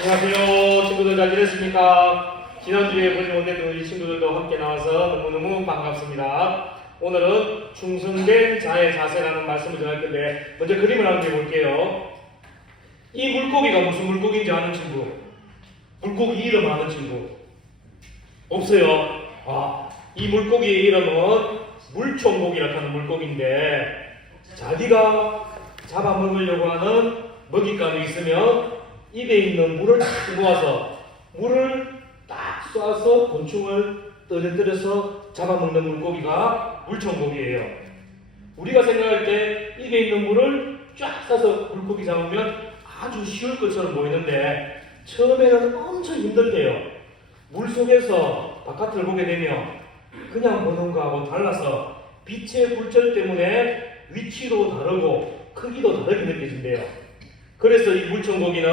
안녕하세요. 친구들 잘 지냈습니까? 지난주에 보지 못했던 우리 친구들도 함께 나와서 너무너무 반갑습니다. 오늘은 충성된 자의 자세라는 말씀을 전할 건데 먼저 그림을 한번 해볼게요. 이 물고기가 무슨 물고기인지 아는 친구? 물고기 이름 아는 친구? 없어요. 아, 이 물고기의 이름은 물총고기라고 하는 물고기인데 자기가 잡아먹으려고 하는 먹잇감이 있으면 입에 있는 물을 딱 모아서 물을 딱 쏴서 곤충을 떨어뜨려서 잡아먹는 물고기가 물총고기예요. 우리가 생각할 때 입에 있는 물을 쫙 쏴서 물고기 잡으면 아주 쉬울 것처럼 보이는데 처음에는 엄청 힘들대요. 물 속에서 바깥을 보게 되면 그냥 보는 거하고 달라서 빛의 굴절 때문에 위치도 다르고 크기도 다르게 느껴진대요. 그래서 이 물총고기는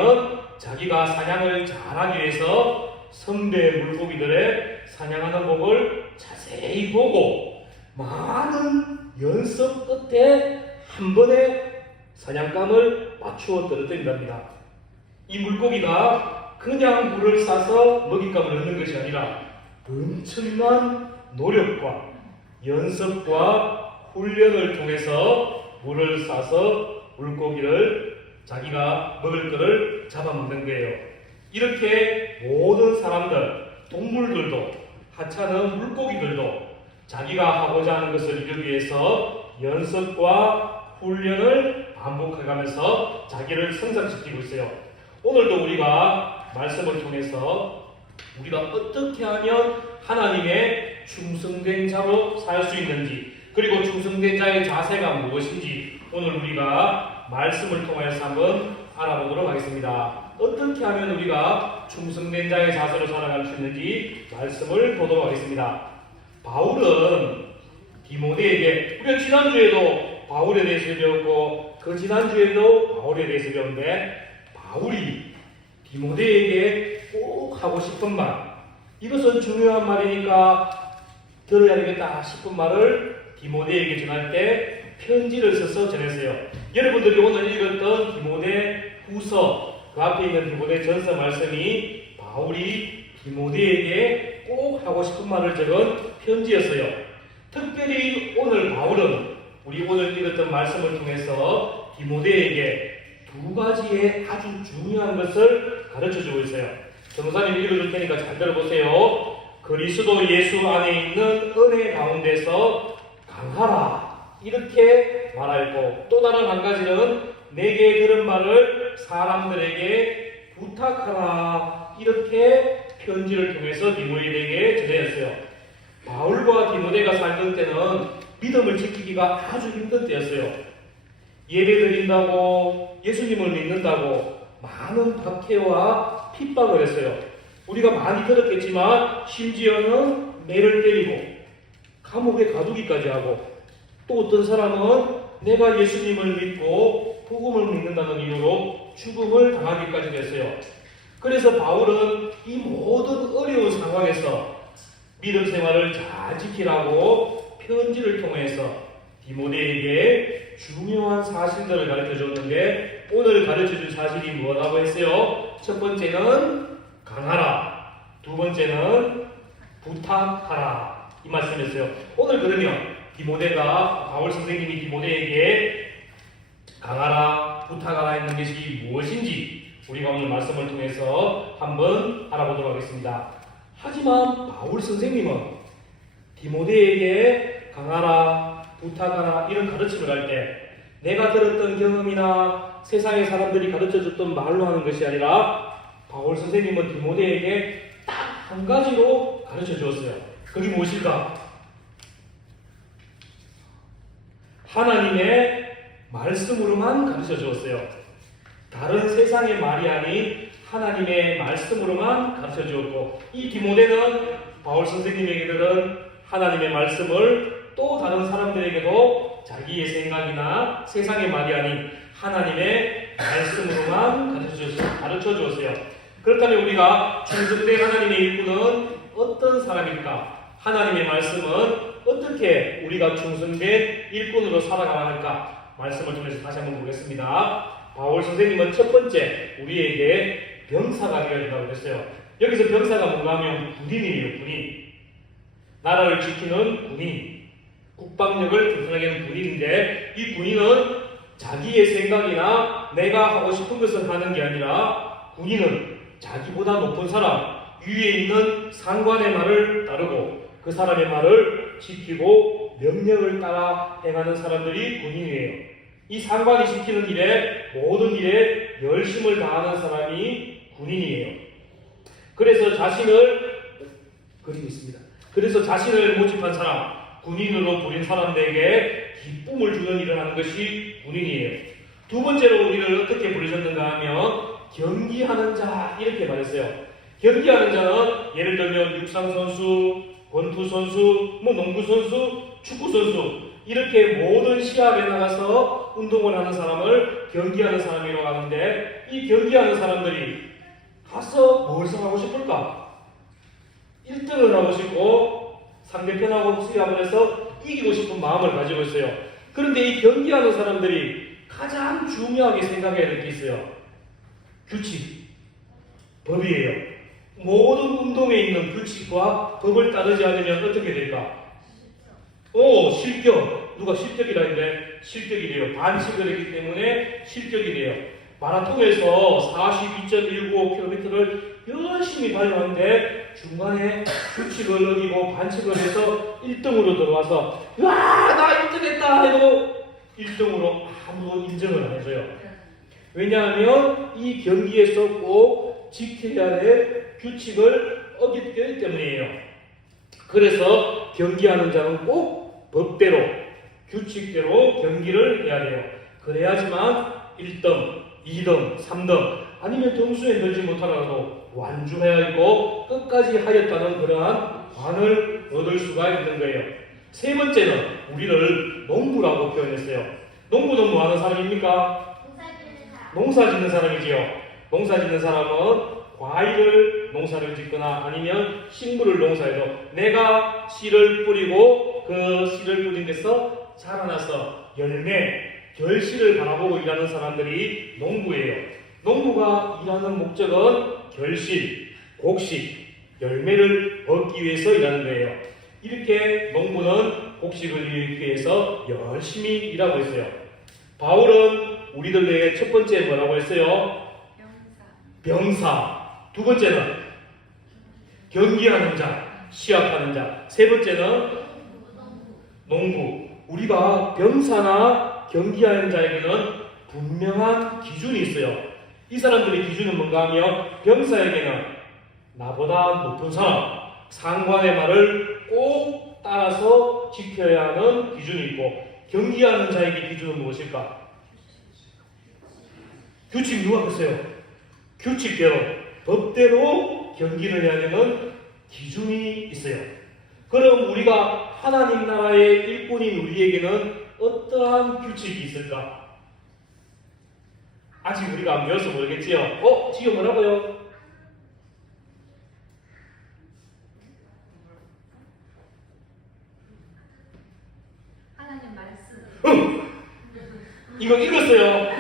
자기가 사냥을 잘하기 위해서 선배 물고기들의 사냥하는 법을 자세히 보고 많은 연습 끝에 한 번에 사냥감을 맞추어 떨어뜨린답니다. 이 물고기가 그냥 물을 싸서 먹잇감을 얻는 것이 아니라 엄청난 노력과 연습과 훈련을 통해서 물을 싸서 물고기를 자기가 먹을 것을 잡아먹는 거예요. 이렇게 모든 사람들, 동물들도 하찮은 물고기들도 자기가 하고자 하는 것을 이루기 위해서 연습과 훈련을 반복해가면서 자기를 성장시키고 있어요. 오늘도 우리가 말씀을 통해서 우리가 어떻게 하면 하나님의 충성된 자로 살 수 있는지 그리고 충성된 자의 자세가 무엇인지 오늘 우리가 말씀을 통해서 한번 알아보도록 하겠습니다. 어떻게 하면 우리가 충성된 자의 자세로 살아갈 수 있는지 말씀을 보도록 하겠습니다. 바울은 디모데에게 우리가 지난주에도 바울에 대해서 배웠고 그 지난주에도 바울에 대해서 배웠는데 바울이 디모데에게 꼭 하고 싶은 말 이것은 중요한 말이니까 들어야 되겠다 싶은 말을 디모데에게 전할 때 편지를 써서 전했어요. 여러분들이 오늘 읽었던 디모데 후서 그 앞에 있는 디모데 전서 말씀이 바울이 디모데에게 꼭 하고 싶은 말을 적은 편지였어요. 특별히 오늘 바울은 우리 오늘 읽었던 말씀을 통해서 디모데에게 두 가지의 아주 중요한 것을 가르쳐 주고 있어요. 전도사님 읽어줄 테니까 잘 들어보세요. 그리스도 예수 안에 있는 은혜 가운데서 강하라 이렇게 말하였고 또 다른 한 가지는 내게 들은 말을 사람들에게 부탁하라 이렇게 편지를 통해서 디모데에게 전해졌어요. 바울과 디모데가 살던 때는 믿음을 지키기가 아주 힘든 때였어요. 예배 드린다고 예수님을 믿는다고 많은 박해와 핍박을 했어요. 우리가 많이 들었겠지만 심지어는 매를 때리고 감옥에 가두기까지 하고 또 어떤 사람은 내가 예수님을 믿고 복음을 믿는다는 이유로 죽음을 당하기까지 됐어요. 그래서 바울은 이 모든 어려운 상황에서 믿음 생활을 잘 지키라고 편지를 통해서 디모데에게 중요한 사실들을 가르쳐 줬는데 오늘 가르쳐 준 사실이 뭐라고 했어요? 첫 번째는 강하라. 두 번째는 부탁하라. 이 말씀이었어요. 오늘 그러면 디모데가 바울 선생님이 디모데에게 강하라, 부탁하라 했는 것이 무엇인지 우리가 오늘 말씀을 통해서 한번 알아보도록 하겠습니다. 하지만 바울 선생님은 디모데에게 강하라, 부탁하라 이런 가르침을 할 때 내가 들었던 경험이나 세상의 사람들이 가르쳐 줬던 말로 하는 것이 아니라 바울 선생님은 디모데에게 딱 한 가지로 가르쳐 주었어요. 그게 무엇일까? 하나님의 말씀으로만 가르쳐 주었어요. 다른 세상의 말이 아닌 하나님의 말씀으로만 가르쳐 주었고 이 디모데는 바울 선생님에게 들은 하나님의 말씀을 또 다른 사람들에게도 자기의 생각이나 세상의 말이 아닌 하나님의 말씀으로만 가르쳐 주었어요. 그렇다면 우리가 충성된 하나님의 일꾼은 어떤 사람일까? 하나님의 말씀은 어떻게 우리가 충성된 일꾼으로 살아가야 할까? 말씀을 통해서 다시 한번 보겠습니다. 바울 선생님은 첫 번째 우리에게 병사가 되어야 된다고 그랬어요. 여기서 병사가 뭔가 하면 군인이에요, 군인. 나라를 지키는 군인. 국방력을 튼튼하게 하는 군인인데 이 군인은 자기의 생각이나 내가 하고 싶은 것을 하는 게 아니라 군인은 자기보다 높은 사람, 위에 있는 상관의 말을 따르고 그 사람의 말을 지키고 명령을 따라 행하는 사람들이 군인이에요. 이 상관이 시키는 일에 모든 일에 열심을 다하는 사람이 군인이에요. 그래서 자신을 그리고 있습니다. 그래서 자신을 모집한 사람, 군인으로 부린 사람들에게 기쁨을 주는 일을 하는 것이 군인이에요. 두 번째로 우리를 어떻게 부르셨는가 하면 경기하는 자 이렇게 말했어요. 경기하는 자는 예를 들면 육상 선수, 권투 선수, 뭐 농구 선수, 축구 선수 이렇게 모든 시합에 나가서 운동을 하는 사람을 경기하는 사람이라고 하는데 이 경기하는 사람들이 가서 무엇을 하고 싶을까? 1등을 하고 싶고 상대편하고 수합을 해서 이기고 싶은 마음을 가지고 있어요. 그런데 이 경기하는 사람들이 가장 중요하게 생각해야 될 게 있어요. 규칙, 법이에요. 모든 운동에 있는 규칙과 법을 따르지 않으면 어떻게 될까? 오, 실격. 누가 실격이라 했는데 실격이래요. 반칙을 했기 때문에 실격이래요. 마라톤에서 42.195km를 열심히 달려왔는데 중간에 규칙을 어기고 반칙을 해서 1등으로 들어와서 와, 나 1등 했다 해도 1등으로 아무도 인정을 안 해줘요. 왜냐하면 이 경기에서 꼭 지켜야 될 규칙을 어겼기 때문이에요. 그래서 경기하는 자는 꼭 법대로 규칙대로 경기를 해야 돼요. 그래야지만 1등, 2등, 3등 아니면 점수에 들지 못하더라도 완주해야 있고 끝까지 하였다는 그러한 관을 얻을 수가 있는 거예요. 세 번째는 우리를 농부라고 표현했어요. 농부는 뭐 하는 사람입니까? 농사 짓는 사람이지요. 농사 짓는 사람은 과일을 농사를 짓거나 아니면 식물을 농사해도 내가 씨를 뿌리고 그 씨를 뿌린 데서 자라나서 열매, 결실을 바라보고 일하는 사람들이 농부예요. 농부가 일하는 목적은 결실, 곡식, 열매를 얻기 위해서 일하는 거예요. 이렇게 농부는 곡식을 이루기 위해서 열심히 일하고 있어요. 바울은 우리들에게 첫 번째 뭐라고 했어요? 병사. 두 번째는 경기하는 자, 시합하는 자. 세 번째는 농부. 우리가 병사나 경기하는 자에게는 분명한 기준이 있어요. 이 사람들의 기준은 뭔가 하면 병사에게는 나보다 높은 사람, 상관의 말을 꼭 따라서 지켜야 하는 기준이 있고 경기하는 자에게 기준은 무엇일까? 규칙 누가 했어요? 규칙대로 법대로 경기를 해야 되는 기준이 있어요. 그럼 우리가 하나님 나라의 일꾼인 우리에게는 어떠한 규칙이 있을까? 아직 우리가 안 배워서 모르겠지요. 어? 지금 뭐라고요? 하나님 말씀. 이거 읽었어요.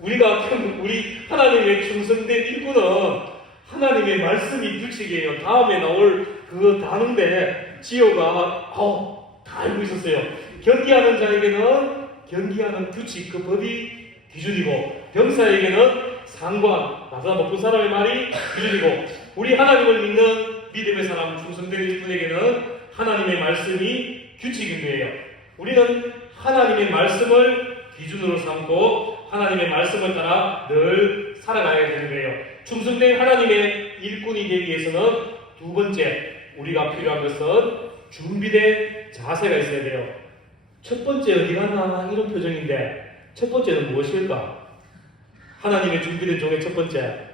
우리가 우리 하나님의 충성된 일꾼은 하나님의 말씀이 규칙이에요. 다음에 나올 그 단어인데 지호가 어, 다 알고 있었어요. 경기하는 자에게는 경기하는 규칙, 그 법이 기준이고 병사에게는 상관, 나보다 높은 사람의 말이 기준이고 우리 하나님을 믿는 믿음의 사람, 충성된 일꾼에게는 하나님의 말씀이 규칙인 거예요. 우리는 하나님의 말씀을 기준으로 삼고 하나님의 말씀을 따라 늘 살아가야 되는 거예요. 충성된 하나님의 일꾼이 되기 위해서는 두 번째 우리가 필요한 것은 준비된 자세가 있어야 돼요. 첫 번째 어디 갔나 이런 표정인데 첫 번째는 무엇일까? 하나님의 준비된 종의 첫 번째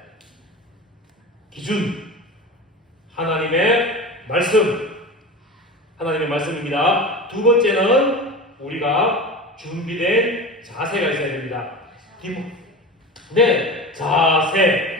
기준 하나님의 말씀 하나님의 말씀입니다. 두 번째는 우리가 준비된 자세가 있어야 됩니다. 네, 자세.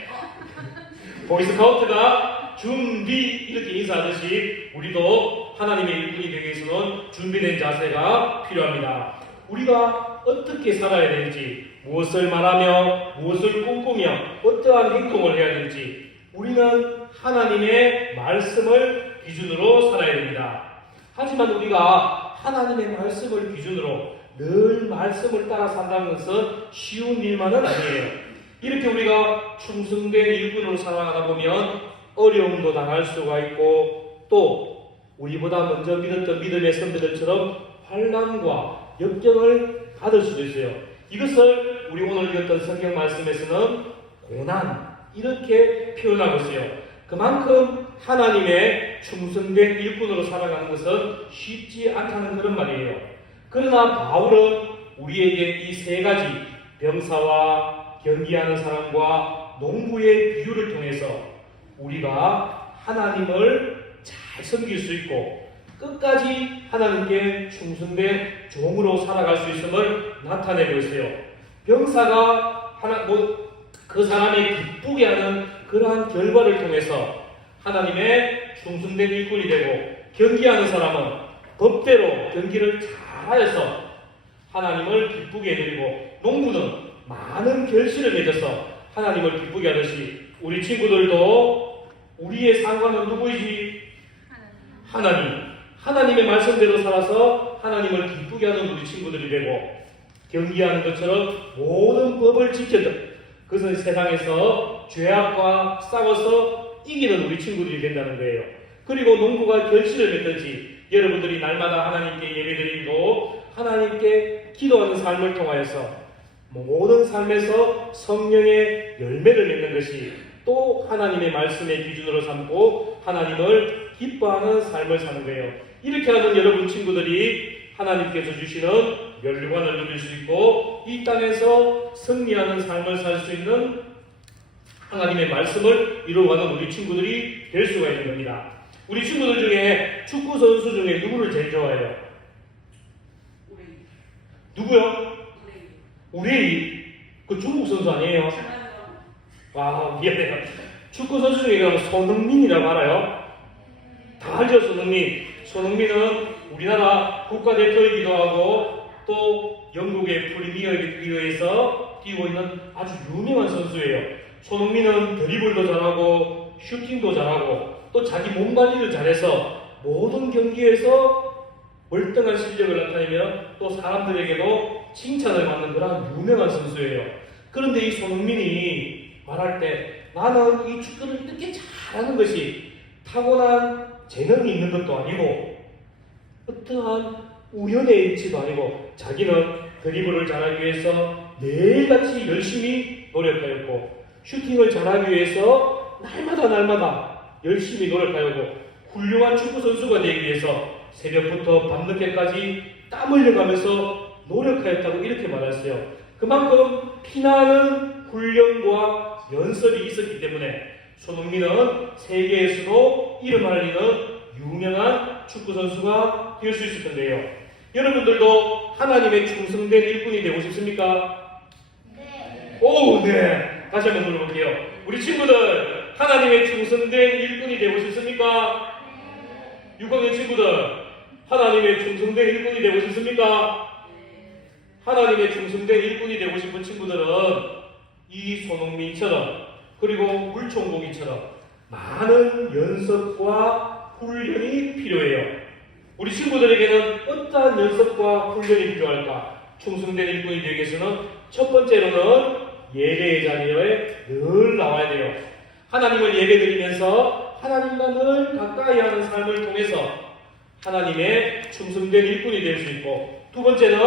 보이스카우트가 준비 이렇게 인사하듯이 우리도 하나님의 일꾼이 되기 위해서는 준비된 자세가 필요합니다. 우리가 어떻게 살아야 되는지, 무엇을 말하며, 무엇을 꿈꾸며, 어떠한 행동을 해야 되는지 우리는 하나님의 말씀을 기준으로 살아야 됩니다. 하지만 우리가 하나님의 말씀을 기준으로 늘 말씀을 따라 산다는 것은 쉬운 일만은 아니에요. 이렇게 우리가 충성된 일꾼으로 살아가다 보면 어려움도 당할 수가 있고 또 우리보다 먼저 믿었던 믿음의 선배들처럼 환란과 역경을 받을 수도 있어요. 이것을 우리 오늘 읽었던 성경 말씀에서는 고난 이렇게 표현하고 있어요. 그만큼 하나님의 충성된 일꾼으로 살아가는 것은 쉽지 않다는 그런 말이에요. 그러나 바울은 우리에게 이 세 가지 병사와 경기하는 사람과 농부의 비유를 통해서 우리가 하나님을 잘 섬길 수 있고 끝까지 하나님께 충성된 종으로 살아갈 수 있음을 나타내고 있어요. 병사가 하나 뭐 그 사람의 기쁘게 하는 그러한 결과를 통해서 하나님의 충성된 일꾼이 되고 경기하는 사람은 법대로 경기를 잘하여서 하나님을 기쁘게 해드리고 농부는 많은 결실을 맺어서 하나님을 기쁘게 하듯이 우리 친구들도 우리의 상관은 누구이지? 하나님. 하나님. 하나님의 말씀대로 살아서 하나님을 기쁘게 하는 우리 친구들이 되고 경기하는 것처럼 모든 법을 지켜서 그것은 세상에서 죄악과 싸워서 이기는 우리 친구들이 된다는 거예요. 그리고 농부가 결실을 맺든지 여러분들이 날마다 하나님께 예배드리고 하나님께 기도하는 삶을 통하여서 모든 삶에서 성령의 열매를 맺는 것이 또 하나님의 말씀의 기준으로 삼고 하나님을 기뻐하는 삶을 사는 거예요. 이렇게 하는 여러분 친구들이 하나님께서 주시는 멸류관을 누릴 수 있고 이 땅에서 승리하는 삶을 살 수 있는 하나님의 말씀을 이루어가는 우리 친구들이 될 수가 있는 겁니다. 우리 친구들 중에 축구 선수 중에 누구를 제일 좋아해요? 누구요? 우리 그 중국 선수 아니에요? 와 미안해요. 축구 선수 중에 손흥민이라고 알아요? 다 알죠 손흥민. 손흥민은 우리나라 국가대표이기도 하고 또 영국의 프리미어 리그에서 뛰고 있는 아주 유명한 선수예요. 손흥민은 드리블도 잘하고 슈팅도 잘하고 또 자기 몸 관리를 잘해서 모든 경기에서 월등한 실력을 나타내며 또 사람들에게도 칭찬을 받는 그런 유명한 선수예요. 그런데 이 손흥민이 말할 때 나는 이 축구를 이렇게 잘하는 것이 타고난 재능이 있는 것도 아니고 어떠한 우연의 일치도 아니고 자기는 드리블을 잘하기 위해서 매일같이 열심히 노력하였고 슈팅을 잘하기 위해서 날마다 날마다 열심히 노력하였고 훌륭한 축구 선수가 되기 위해서 새벽부터 밤늦게까지 땀 흘려가면서 노력하였다고 이렇게 말했어요. 그만큼 피나는 훈련과 연습이 있었기 때문에 손흥민은 세계에서도 이름 알리는 유명한 축구 선수가 될 수 있을 텐데요. 여러분들도 하나님의 충성된 일꾼이 되고 싶습니까? 네. 오, 네. 다시 한번 물어볼게요. 우리 친구들 하나님의 충성된 일꾼이 되고 싶습니까? 6학년 친구들 하나님의 충성된 일꾼이 되고 싶습니까? 하나님의 충성된 일꾼이 되고 싶은 친구들은 이 손흥민처럼 그리고 물총고기처럼 많은 연습과 훈련이 필요해요. 우리 친구들에게는 어떠한 연습과 훈련이 필요할까? 충성된 일꾼이 되기 위해서는 첫 번째로는 예배의 자리에 늘 나와야 돼요. 하나님을 예배드리면서 하나님과 늘 가까이 하는 삶을 통해서 하나님의 충성된 일꾼이 될 수 있고 두 번째는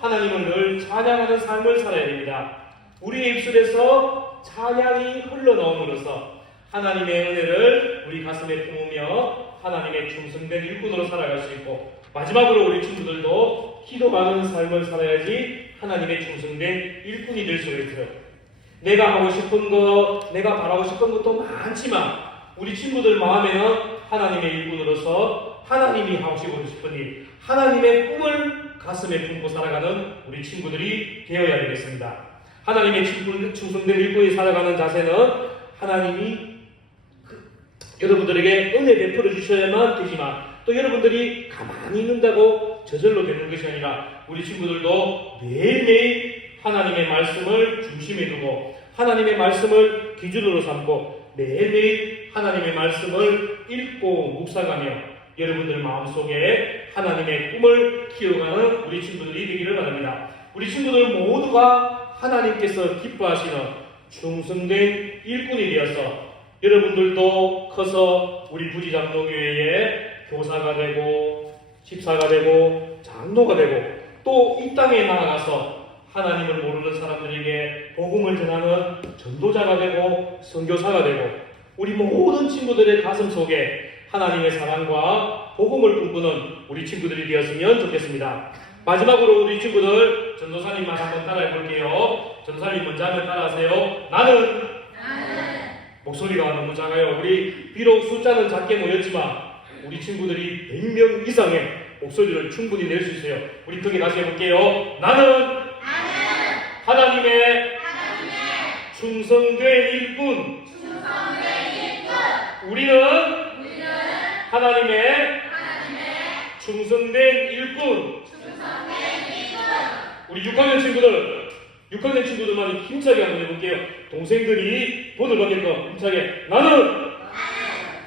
하나님을 늘 찬양하는 삶을 살아야 됩니다. 우리의 입술에서 찬양이 흘러나옴으로써 하나님의 은혜를 우리 가슴에 품으며 하나님의 충성된 일꾼으로 살아갈 수 있고 마지막으로 우리 친구들도 기도하는 삶을 살아야지 하나님의 충성된 일꾼이 될 수가 있어요. 내가 하고 싶은 것, 내가 바라고 싶은 것도 많지만 우리 친구들 마음에는 하나님의 일꾼으로서 하나님이 하고 싶은 일, 하나님의 꿈을 가슴에 품고 살아가는 우리 친구들이 되어야 되겠습니다. 하나님의 충성- 충성된 일꾼이 살아가는 자세는 하나님이 그- 여러분들에게 은혜 베풀어 주셔야만 되지만 또 여러분들이 가만히 있는다고 저절로 되는 것이 아니라 우리 친구들도 매일매일 하나님의 말씀을 중심에 두고 하나님의 말씀을 기준으로 삼고 매일매일 하나님의 말씀을 읽고 묵상하며 여러분들 마음속에 하나님의 꿈을 키워가는 우리 친구들이 되기를 바랍니다. 우리 친구들 모두가 하나님께서 기뻐하시는 충성된 일꾼이 되어서 여러분들도 커서 우리 부지장로교회의 교사가 되고 집사가 되고 장로가 되고 또 이 땅에 나아가서 하나님을 모르는 사람들에게 복음을 전하는 전도자가 되고 선교사가 되고 우리 모든 친구들의 가슴 속에 하나님의 사랑과 복음을 꿈꾸는 우리 친구들이 되었으면 좋겠습니다. 마지막으로 우리 친구들 전도사님만 한번 따라해 볼게요. 전도사님 먼저 한번 따라하세요. 나는 목소리가 너무 작아요. 우리 비록 숫자는 작게 모였지만 우리 친구들이 100명 이상의 목소리를 충분히 낼 수 있어요. 우리 크게 다시 해볼게요. 나는 하나님의 충성된 일꾼. 우리는 하나님의 충성된 일꾼. 우리 6학년 친구들, 6학년 친구들만 힘차게 한번 해볼게요. 동생들이 본을 받게끔 힘차게. 나는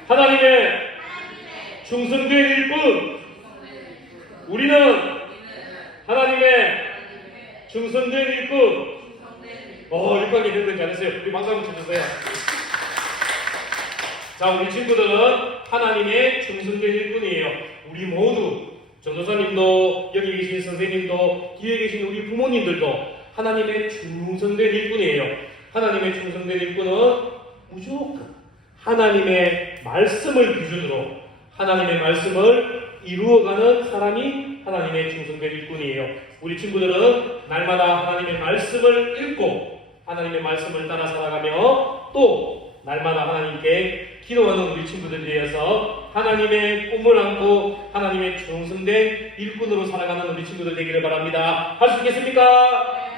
하나님의 충성된 일꾼. 우리는 하나님의 충성된 일꾼. 어, 6학년 됐는 잘했어요. 우리 박수 한번 쳐주세요. 자, 우리 친구들은 하나님의 충성된 일꾼이에요. 우리 모두 전도사님도 여기 계신 선생님도 뒤에 계신 우리 부모님들도 하나님의 충성된 일꾼이에요. 하나님의 충성된 일꾼은 무조건 하나님의 말씀을 기준으로 하나님의 말씀을 이루어가는 사람이 하나님의 충성된 일꾼이에요. 우리 친구들은 날마다 하나님의 말씀을 읽고 하나님의 말씀을 따라 살아가며 또 날마다 하나님께 기도하는 우리 친구들에 대해서 하나님의 꿈을 안고 하나님의 충성된 일꾼으로 살아가는 우리 친구들 되기를 바랍니다. 할 수 있겠습니까?